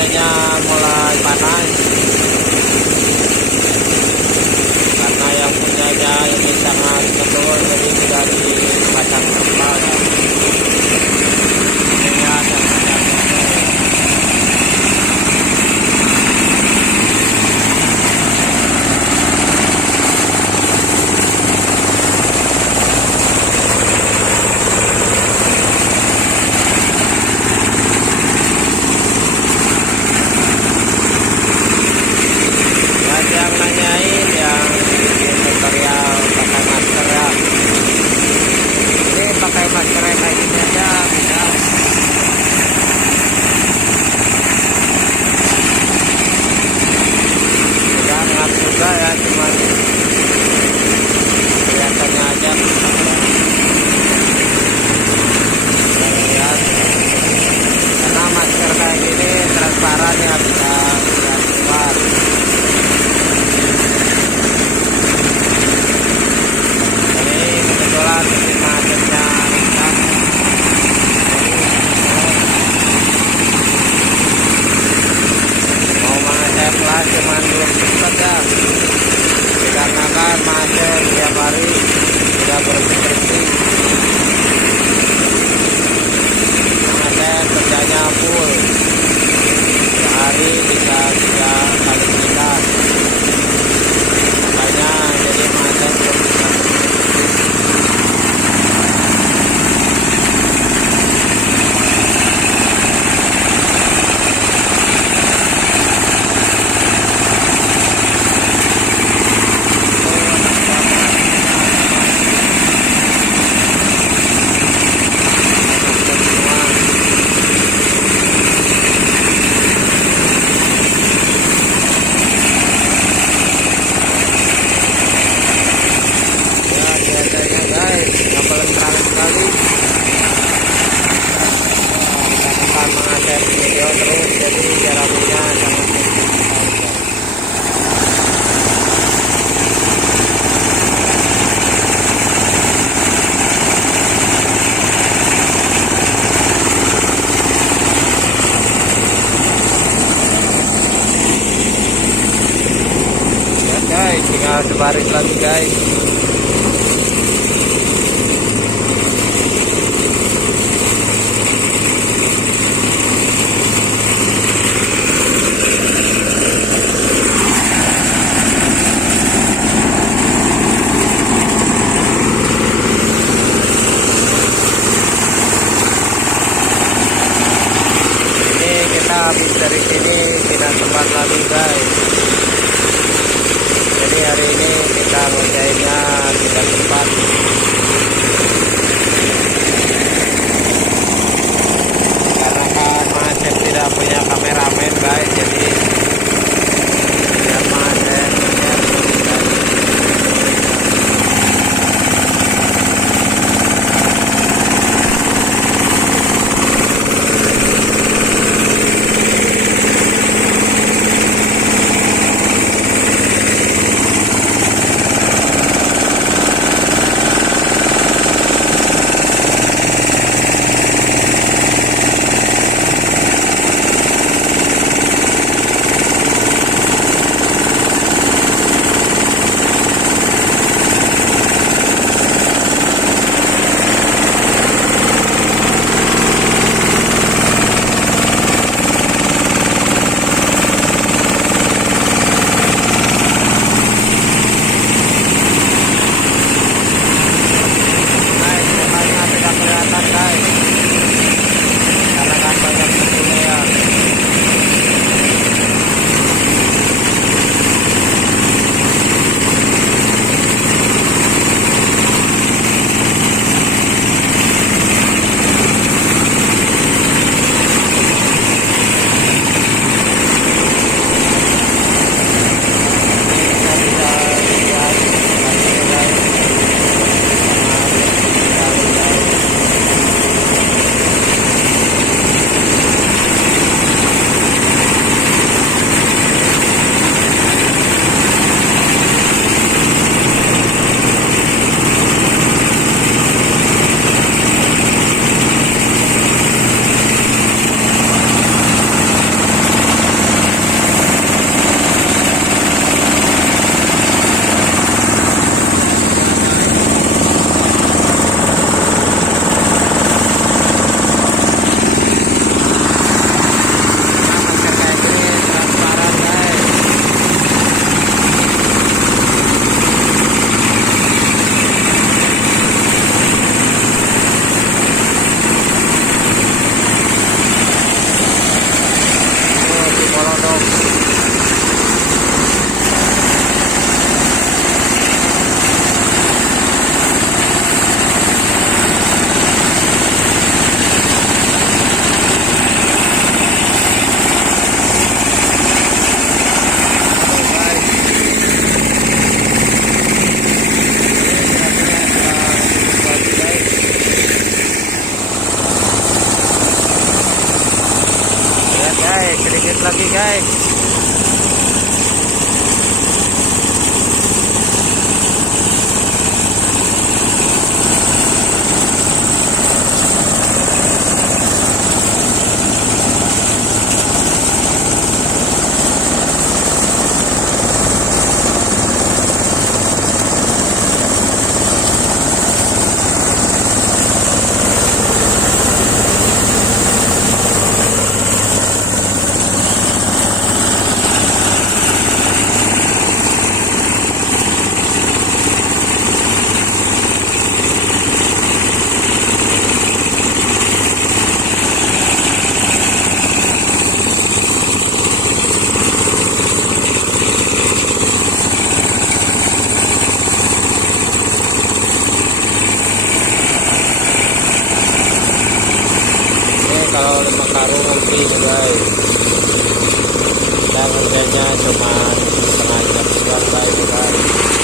cuacanya mulai panas karena yang punyanya ini sangat betul, jadi sudah dipasang terpal ya. Lihat yang punyanya. Yang nanyain yang tutorial pakai masker ya, ini pakai masker yang kayak gini aja bisa. Udah ngap juga ya, cuman kelihatannya aja bisa ya. Lihat, karena masker kayak gini transparan ya, bisa lihat keluar. Kebetulan mesin macetnya rusak, mau macet lah cuman belum sempat ya, dikarenakan macet tiap hari sudah bersih-bersih, macet kerjanya full sehari bisa 3 kali lintas, makanya jadi macet belum bisa. Video terus, jadi jaraknya sangat ya guys, tinggal sebaris lagi guys. Habis dari sini tidak sempat lagi guys, jadi hari ini kita ngerjainnya tidak sempat karena kan macet, tidak punya kameramen guys, jadi tidak macet. lagi guys. Kalau 5 karung lebih guys, dan harganya cuma setengah jam doang guys.